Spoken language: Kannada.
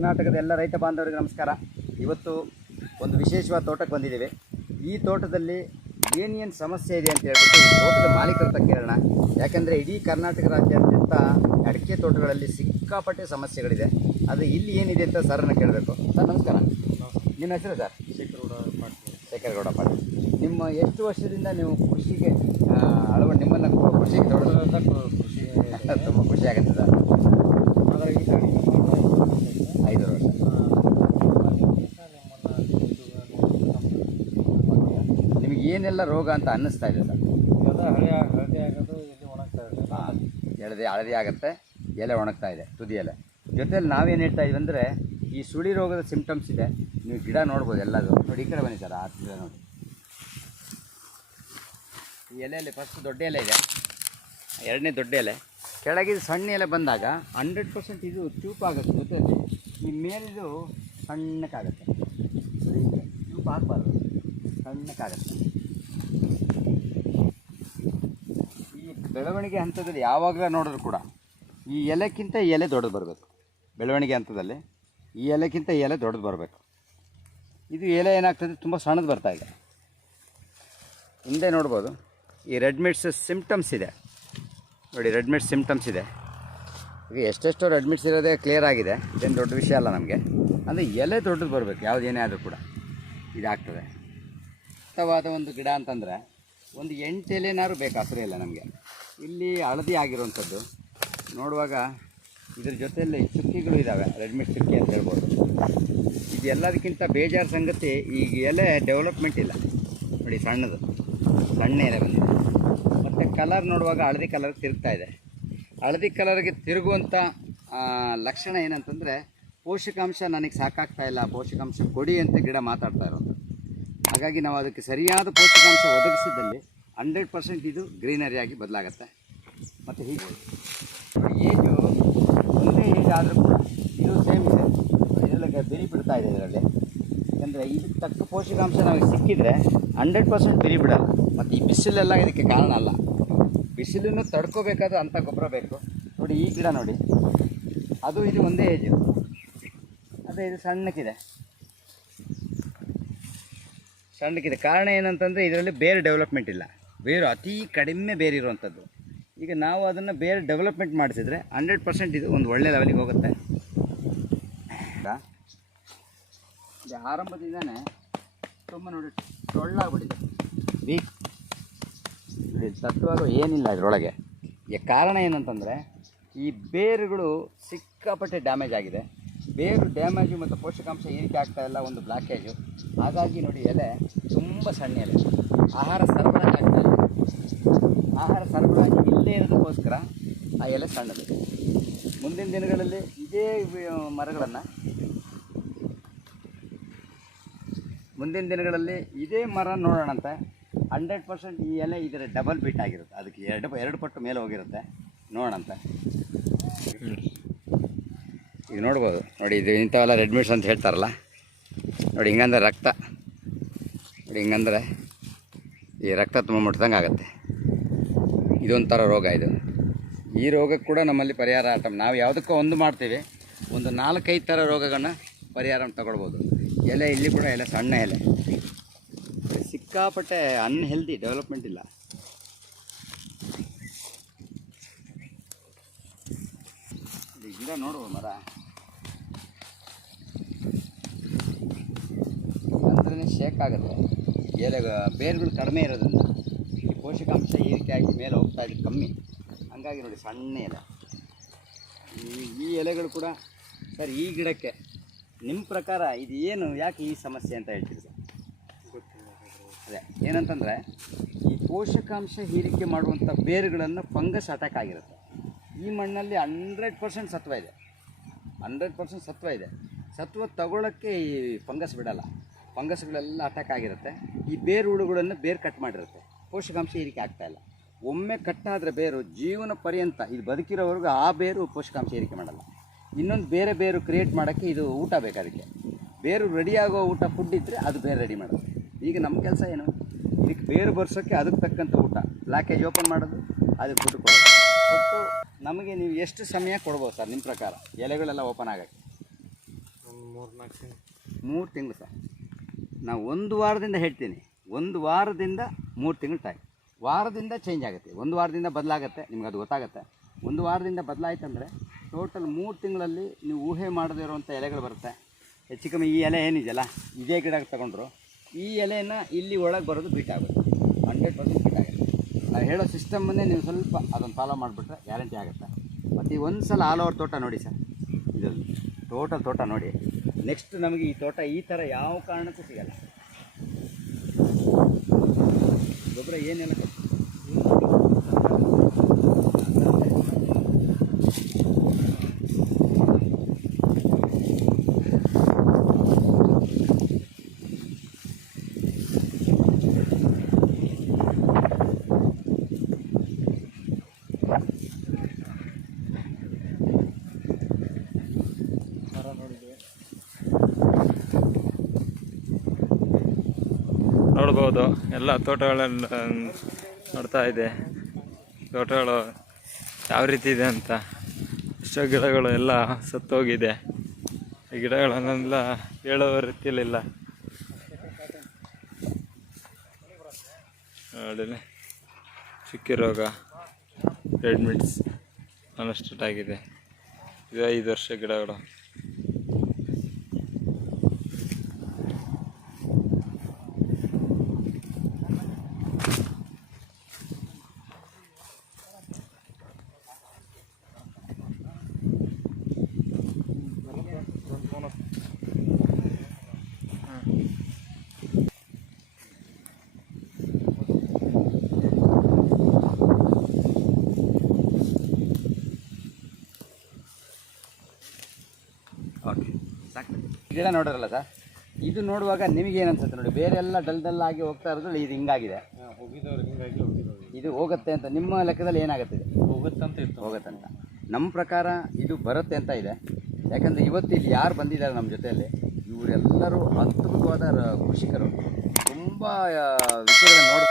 ಕರ್ನಾಟಕದ ಎಲ್ಲ ರೈತ ಬಾಂಧವರಿಗೆ ನಮಸ್ಕಾರ. ಇವತ್ತು ಒಂದು ವಿಶೇಷವಾದ ತೋಟಕ್ಕೆ ಬಂದಿದ್ದೇವೆ. ಈ ತೋಟದಲ್ಲಿ ಏನೇನು ಸಮಸ್ಯೆ ಇದೆ ಅಂತ ಹೇಳ್ಬಿಟ್ಟು ಈ ತೋಟದ ಮಾಲೀಕರ ಹತ್ರ ಕೇಳೋಣ. ಯಾಕೆಂದರೆ ಇಡೀ ಕರ್ನಾಟಕ ರಾಜ್ಯಾದ್ಯಂತ ಅಡಿಕೆ ತೋಟಗಳಲ್ಲಿ ಸಿಕ್ಕಾಪಟ್ಟೆ ಸಮಸ್ಯೆಗಳಿದೆ. ಅದು ಇಲ್ಲಿ ಏನಿದೆ ಅಂತ ಸರ್ನ ಕೇಳಬೇಕು. ಸರ್ ನಮಸ್ಕಾರ. ನಿಮ್ಮ ಹೆಸರು ಸರ್? ಶೇಖರಗೌಡ ಪಾಟೀಲ್. ನಿಮ್ಮ ಎಷ್ಟು ವರ್ಷದಿಂದ ನೀವು ಕೃಷಿಗೆ ನಿಮ್ಮನ್ನು ಕೃಷಿಗೆ ಕೃಷಿ ತುಂಬ ಖುಷಿ ಆಗುತ್ತೆ ಸರ್? 5 ವರ್ಷ. ನಿಮಗೆ ಏನೆಲ್ಲ ರೋಗ ಅಂತ ಅನ್ನಿಸ್ತಾ ಇದೆ ಸರ್? ಹಳದಿ ಆಗುತ್ತೆ, ಎಲೆ ಒಣಗ್ತಾ ಇದೆ, ತುದಿ ಎಲೆ. ಜೊತೆಯಲ್ಲಿ ನಾವೇನು ಹೇಳ್ತಾ ಇದೀವಿ ಅಂದರೆ ಈ ಸುಳಿ ರೋಗದ ಸಿಂಪ್ಟಮ್ಸ್ ಇದೆ. ನೀವು ಗಿಡ ನೋಡ್ಬೋದು ಎಲ್ಲದು. ನೋಡಿ ಈ ಕಡೆ ಬನ್ನಿ ಸರ್. ಆ ಗಿಡ ನೋಡಿ, ಈ ಎಲೆಯಲ್ಲಿ ಫಸ್ಟ್ ದೊಡ್ಡ ಎಲೆ ಇದೆ, ಎರಡನೇ ದೊಡ್ಡ ಎಲೆ, ಕೆಳಗಿದು ಸಣ್ಣ ಎಲೆ ಬಂದಾಗ 100% ಇದು ಚೂಪಾಗುತ್ತೆ. ಜೊತೆಯಲ್ಲಿ ಈ ಮೇಲಿದು ಸಣ್ಣಕ್ಕಾಗುತ್ತೆ. ಚೂಪು ಹಾಕಬಾರ್ದು, ಸಣ್ಣಕ್ಕಾಗುತ್ತೆ. ಈ ಬೆಳವಣಿಗೆ ಹಂತದಲ್ಲಿ ಯಾವಾಗಲೂ ನೋಡಿದ್ರು ಕೂಡ ಈ ಎಲೆಕ್ಕಿಂತ ಈ ಎಲೆ ದೊಡ್ಡದು ಬರಬೇಕು. ಬೆಳವಣಿಗೆ ಹಂತದಲ್ಲಿ ಈ ಎಲೆಕ್ಕಿಂತ ಈ ಎಲೆ ದೊಡ್ಡದು ಬರಬೇಕು. ಇದು ಎಲೆ ಏನಾಗ್ತದೆ, ತುಂಬ ಸಣ್ಣದು ಬರ್ತಾ ಇದೆ. ಹಿಂದೆ ನೋಡ್ಬೋದು ಈ ರೆಡ್ ಮಿಟ್ಸ್ ಸಿಂಪ್ಟಮ್ಸ್ ಇದೆ ನೋಡಿ. ರೆಡ್ ಮಿಟ್ಸ್ ಸಿಂಪ್ಟಮ್ಸ್ ಇದೆ. ಈಗ ಎಷ್ಟೆಷ್ಟೋ ರೆಡ್ ಮಿಟ್ಸ್ ಇರೋದೇ ಕ್ಲಿಯರ್ ಆಗಿದೆ. ಇದೇನು ದೊಡ್ಡ ವಿಷಯ ಅಲ್ಲ ನಮಗೆ. ಅಂದರೆ ಎಲೆ ದೊಡ್ಡದು ಬರಬೇಕು. ಯಾವುದೇನೇ ಆದರೂ ಕೂಡ ಇದಾಗ್ತದೆ. ಸೂಕ್ತವಾದ ಒಂದು ಗಿಡ ಅಂತಂದರೆ ಒಂದು 8 ಎಲೆನಾದ್ರು ಬೇಕು, ಹಸಿರು ಎಲೆ ನಮಗೆ. ಇಲ್ಲಿ ಹಳದಿ ಆಗಿರುವಂಥದ್ದು ನೋಡುವಾಗ ಇದ್ರ ಜೊತೆಯಲ್ಲಿ ಚುಕ್ಕಿಗಳು ಇದ್ದಾವೆ, ರೆಡ್ ಮಿಟ್ ಚುಕ್ಕಿ ಅಂತ ಹೇಳ್ಬೋದು. ಇದು ಎಲ್ಲದಕ್ಕಿಂತ ಬೇಜಾರು ಸಂಗತಿ, ಈಗ ಎಲೆ ಡೆವಲಪ್ಮೆಂಟ್ ಇಲ್ಲ ನೋಡಿ. ಸಣ್ಣದು ಸಣ್ಣ ಎಲೆ ಬಂದಿದೆ. ಮತ್ತು ಕಲರ್ ನೋಡುವಾಗ ಹಳದಿ ಕಲರ್ ತಿರುಗ್ತಾ ಇದೆ. ಹಳದಿ ಕಲರ್ಗೆ ತಿರುಗುವಂಥ ಲಕ್ಷಣ ಏನಂತಂದರೆ ಪೋಷಕಾಂಶ ನನಗೆ ಸಾಕಾಗ್ತಾ ಇಲ್ಲ, ಪೋಷಕಾಂಶ ಕೊಡಿ ಅಂತ ಗಿಡ ಮಾತಾಡ್ತಾ ಇರೋದು. ಹಾಗಾಗಿ ನಾವು ಅದಕ್ಕೆ ಸರಿಯಾದ ಪೋಷಕಾಂಶ ಒದಗಿಸಿದಲ್ಲಿ 100% ಇದು ಗ್ರೀನರಿಯಾಗಿ ಬದಲಾಗತ್ತೆ. ಮತ್ತು ಹೀಗೆ ಏಜು ಒಂದೇ ಏಜ್ ಆದರೂ ಕೂಡ ಇದು ಸೇಮ್ ಇದೆ. ಇದೆಲ್ಲ ಬಿರಿ ಬಿಡ್ತಾ ಇದೆ ಇದರಲ್ಲಿ. ಯಾಕೆಂದರೆ ಇದಕ್ಕೆ ತಕ್ಕ ಪೋಷಕಾಂಶ ನಮಗೆ ಸಿಕ್ಕಿದರೆ 100% ಬಿರಿ ಬಿಡಲ್ಲ. ಮತ್ತು ಈ ಬಿಸಿಲೆಲ್ಲ ಇದಕ್ಕೆ ಕಾರಣ ಅಲ್ಲ. ಬಿಸಿಲನ್ನು ತಡ್ಕೋಬೇಕಾದ್ರೆ ಅಂಥ ಗೊಬ್ಬರ ಬೇಕು. ನೋಡಿ ಈ ಗಿಡ ನೋಡಿ, ಅದು ಇದು ಒಂದೇ ಏಜು. ಅದೇ ಇದು ಸಣ್ಣಕ್ಕಿದೆ. ಕಾರಣ ಏನಂತಂದರೆ ಇದರಲ್ಲಿ ಬೇರೆ ಡೆವಲಪ್ಮೆಂಟ್ ಇಲ್ಲ. ಬೇರು ಅತಿ ಕಡಿಮೆ ಬೇರೆ ಇರುವಂಥದ್ದು. ಈಗ ನಾವು ಅದನ್ನು ಬೇರೆ ಡೆವಲಪ್ಮೆಂಟ್ ಮಾಡಿಸಿದರೆ 100% ಇದು ಒಂದು ಒಳ್ಳೆ ಲೆವೆಲಿಗೆ ಹೋಗುತ್ತೆ. ಇದು ಆರಂಭದಿಂದನೇ ತುಂಬ ನೋಡಿ ಟೊಳ್ಳಾಗ್ಬಿಟ್ಟಿದೆ. ವೀಕ್ ನೋಡಿ, ತತ್ವಗಳು ಏನಿಲ್ಲ ಇದರೊಳಗೆ. ಕಾರಣ ಏನಂತಂದರೆ ಈ ಬೇರುಗಳು ಸಿಕ್ಕಾಪಟ್ಟೆ ಡ್ಯಾಮೇಜ್ ಆಗಿದೆ. ಬೇರು ಡ್ಯಾಮೇಜು ಮತ್ತು ಪೋಷಕಾಂಶ ಹೀರಿಕೆ ಆಗ್ತಾಯಿಲ್ಲ, ಒಂದು ಬ್ಲಾಕೇಜು. ಹಾಗಾಗಿ ನೋಡಿ ಎಲೆ ತುಂಬ ಸಣ್ಣ ಎಲೆ. ಆಹಾರ ಸರಬರಾಜು ಆಗ್ತಾಯಿಲ್ಲ. ಆಹಾರ ಸರಬರಾಜು ಇಲ್ಲದೇ ಇರೋದಕ್ಕೋಸ್ಕರ ಆ ಎಲೆ ಸಣ್ಣದು. ಮುಂದಿನ ದಿನಗಳಲ್ಲಿ ಇದೇ ಮರಗಳನ್ನು ಇದೇ ಮರ ನೋಡೋಣಂತೆ. 100% ಈ ಎಲೆ ಇದರ ಡಬಲ್ ಬೀಟ್ ಆಗಿರುತ್ತೆ. ಅದಕ್ಕೆ ಎರಡು ಪಟ್ಟು ಮೇಲೆ ಹೋಗಿರುತ್ತೆ. ನೋಡೋಣಂತೆ. ಈಗ ನೋಡ್ಬೋದು ನೋಡಿ, ಇದು ಇಂಥವೆಲ್ಲ ರೆಡ್ ಮಿಟ್ಸ್ ಅಂತ ಹೇಳ್ತಾರಲ್ಲ ನೋಡಿ. ಹಿಂಗಂದ್ರೆ ರಕ್ತ ನೋಡಿ, ಹಿಂಗಂದ್ರೆ ಈ ರಕ್ತ ತುಂಬ ಮುಟ್ದಂಗೆ ಆಗುತ್ತೆ. ಇದೊಂಥರ ರೋಗ. ಈ ರೋಗಕ್ಕೆ ಕೂಡ ನಮ್ಮಲ್ಲಿ ಪರಿಹಾರ ನಾವು ಯಾವುದಕ್ಕೋ ಒಂದು ಮಾಡ್ತೀವಿ, ಒಂದು 4-5 ಥರ ರೋಗಗಳನ್ನ ಪರಿಹಾರ ತಗೊಳ್ಬೋದು. ಎಲೆ ಇಲ್ಲಿ ಕೂಡ ಎಲೆ ಸಣ್ಣ ಎಲೆ, ಸಿಕ್ಕಾಪಟ್ಟೆ ಅನ್ಹೆಲ್ದಿ, ಡೆವಲಪ್ಮೆಂಟ್ ಇಲ್ಲ. ಈ ಗಿಡ ನೋಡುವ ಮರ ಅಂದ್ರೆ ಶೇಕ್ ಆಗುತ್ತೆ. ಎಲೆ ಬೇರುಗಳು ಕಡಿಮೆ ಇರೋದ್ರಿಂದ ಈ ಪೋಷಕಾಂಶ ಹೀರಿಕೆ ಆಗಿ ಮೇಲೆ ಹೋಗ್ತಾ ಇದೆ ಕಮ್ಮಿ. ಹಂಗಾಗಿ ನೋಡಿ ಸಣ್ಣ ಎಲೆ. ಈ ಎಲೆಗಳು ಕೂಡ ಸರ್, ಈ ಗಿಡಕ್ಕೆ ನಿಮ್ಮ ಪ್ರಕಾರ ಇದು ಏನು, ಯಾಕೆ ಈ ಸಮಸ್ಯೆ ಅಂತ ಹೇಳ್ತೀರಿ ಸರ್? ಅದೇ ಏನಂತಂದರೆ ಈ ಪೋಷಕಾಂಶ ಹೀರಿಕೆ ಮಾಡುವಂಥ ಬೇರುಗಳನ್ನು ಫಂಗಸ್ ಅಟ್ಯಾಕ್ ಆಗಿರುತ್ತೆ. ಈ ಮಣ್ಣಲ್ಲಿ 100% ಸತ್ವ ಇದೆ. 100% ಸತ್ವ ಇದೆ. ಸತ್ವ ತಗೊಳ್ಳೋಕ್ಕೆ ಈ ಫಂಗಸ್ ಬಿಡಲ್ಲ. ಫಂಗಸ್ಗಳೆಲ್ಲ ಅಟ್ಯಾಕ್ ಆಗಿರುತ್ತೆ. ಈ ಬೇರು ಹುಳುಗಳನ್ನು ಬೇರು ಕಟ್ ಮಾಡಿರುತ್ತೆ. ಪೋಷಕಾಂಶ ಹೀರಿಕೆ ಆಗ್ತಾಯಿಲ್ಲ. ಒಮ್ಮೆ ಕಟ್ಟಾದರೆ ಬೇರು ಜೀವನ ಪರ್ಯಂತ ಇದು ಬದುಕಿರೋವರೆಗೂ ಆ ಬೇರು ಪೋಷಕಾಂಶ ಹೀರಿಕೆ ಮಾಡಲ್ಲ. ಇನ್ನೊಂದು ಬೇರೆ ಬೇರು ಕ್ರಿಯೇಟ್ ಮಾಡೋಕ್ಕೆ ಇದು ಊಟ ಬೇಕು. ಅದಕ್ಕೆ ಬೇರು ರೆಡಿಯಾಗೋ ಊಟ ಫುಡ್ ಇದ್ದರೆ ಅದು ಬೇರೆ ರೆಡಿ ಮಾಡೋದು. ಈಗ ನಮ್ಮ ಕೆಲಸ ಏನು, ಇದಕ್ಕೆ ಬೇರು ಬರ್ಸೋಕ್ಕೆ ಅದಕ್ಕೆ ತಕ್ಕಂಥ ಊಟ, ಪ್ಯಾಕೇಜ್ ಓಪನ್ ಮಾಡೋದು, ಅದಕ್ಕೆ ಫುಡ್ ಕೊಡೋದು. ಕೊಟ್ಟು ನಮಗೆ ನೀವು ಎಷ್ಟು ಸಮಯ ಕೊಡ್ಬೋದು ಸರ್ ನಿಮ್ಮ ಪ್ರಕಾರ ಎಲೆಗಳೆಲ್ಲ ಓಪನ್ ಆಗೋಕ್ಕೆ? 3 ತಿಂಗಳು ಸರ್. ನಾವು 1 ವಾರದಿಂದ ಹೇಳ್ತೀನಿ, 1 ವಾರದಿಂದ 3 ತಿಂಗಳು ಟೈಮ್. ವಾರದಿಂದ ಚೇಂಜ್ ಆಗುತ್ತೆ, 1 ವಾರದಿಂದ ಬದಲಾಗುತ್ತೆ, ನಿಮ್ಗೆ ಅದು ಗೊತ್ತಾಗುತ್ತೆ. 1 ವಾರದಿಂದ ಬದಲಾಯ್ತಂದರೆ ಟೋಟಲ್ 3 ತಿಂಗಳಲ್ಲಿ ನೀವು ಊಹೆ ಮಾಡದೇ ಇರುವಂಥ ಎಲೆಗಳು ಬರುತ್ತೆ. ಹೆಚ್ಚು ಕಮ್ಮಿ ಈ ಎಲೆ ಏನಿದೆಯಲ್ಲ, ಇದೇ ಗಿಡ ತಗೊಂಡ್ರು ಈ ಎಲೆನ ಇಲ್ಲಿ ಒಳಗೆ ಬರೋದು ಬೀಟ್ ಆಗುತ್ತೆ, 100% ಬೀಟ್ ಆಗುತ್ತೆ. ನಾವು ಹೇಳೋ ಸಿಸ್ಟಮನ್ನೇ ನೀವು ಸ್ವಲ್ಪ ಅದನ್ನು ಫಾಲೋ ಮಾಡಿಬಿಟ್ರೆ ಗ್ಯಾರಂಟಿ ಆಗುತ್ತೆ. ಮತ್ತು ಈ ಒಂದು ಸಲ ಆಲ್ ಓವರ್ ತೋಟ ನೋಡಿ ಸರ್, ಇದರಲ್ಲಿ ಟೋಟಲ್ ತೋಟ ನೋಡಿ. ನೆಕ್ಸ್ಟ್ ನಮಗೆ ಈ ತೋಟ ಈ ಥರ ಯಾವ ಕಾರಣಕ್ಕೂ ಸಿಗಲ್ಲ. ಗೊಬ್ಬರ ಏನೆಲ್ಲ ನೋಡ್ಬೋದು. ಎಲ್ಲ ತೋಟಗಳೆಲ್ಲ ನೋಡ್ತಾ ಇದೆ, ತೋಟಗಳು ಯಾವ ರೀತಿ ಇದೆ ಅಂತ. ಎಷ್ಟೋ ಗಿಡಗಳು ಎಲ್ಲ ಸತ್ತೋಗಿದೆ. ಈ ಗಿಡಗಳನ್ನೆಲ್ಲ ಹೇಳೋ ರೀತಿಯಲ್ಲಿಲ್ಲ ನೋಡಿ. ಚುಕ್ಕಿ ರೋಗ, ರೆಡ್ ಮಿಟ್ಸ್ ಅನ್ನೋ ಸ್ಟಾರ್ಟ್ ಆಗಿದೆ. ಇದು 5 ವರ್ಷ ಗಿಡಗಳು. ಓಕೆ ಸಾಕು. ಗಿಡ ನೋಡೋರಲ್ಲ ಸರ್, ಇದು ನೋಡುವಾಗ ನಿಮಗೇನು ಅನ್ಸುತ್ತೆ ನೋಡಿ, ಬೇರೆ ಎಲ್ಲ ಡಲ್ಲಾಗಿ ಹೋಗ್ತಾ ಇರೋದ್ರಲ್ಲಿ ಇದು ಹಿಂಗಾಗಿದೆ. ಇದು ಹೋಗುತ್ತೆ ಅಂತ ನಿಮ್ಮ ಲೆಕ್ಕದಲ್ಲಿ ಏನಾಗುತ್ತೆ? ಇದು ಹೋಗುತ್ತಂತ. ನಮ್ಮ ಪ್ರಕಾರ ಇದು ಬರುತ್ತೆ ಅಂತ ಇದೆ. ಯಾಕಂದರೆ ಇವತ್ತು ಇಲ್ಲಿ ಯಾರು ಬಂದಿದ್ದಾರೆ ನಮ್ಮ ಜೊತೆಯಲ್ಲಿ, ಇವರೆಲ್ಲರೂ ಅದ್ಭುತವಾದ ಕೃಷಿಕರು. ತುಂಬ ವಿಷಯಗಳನ್ನು